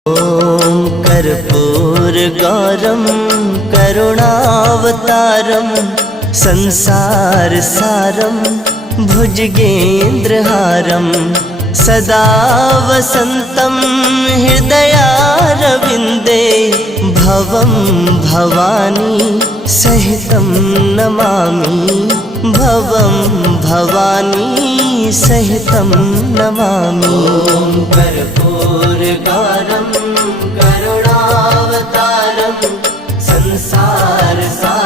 ॐ कर्पूरगौरं करुणावतारं संसारसारं भुजगेन्द्रहारं सदा वसन्तं हृदयारविन्दे भवं भवानी सहितं नमामि भवं भवानी सहितं नमामि। कर्पूरगौरं करुणावतारं संसारसारं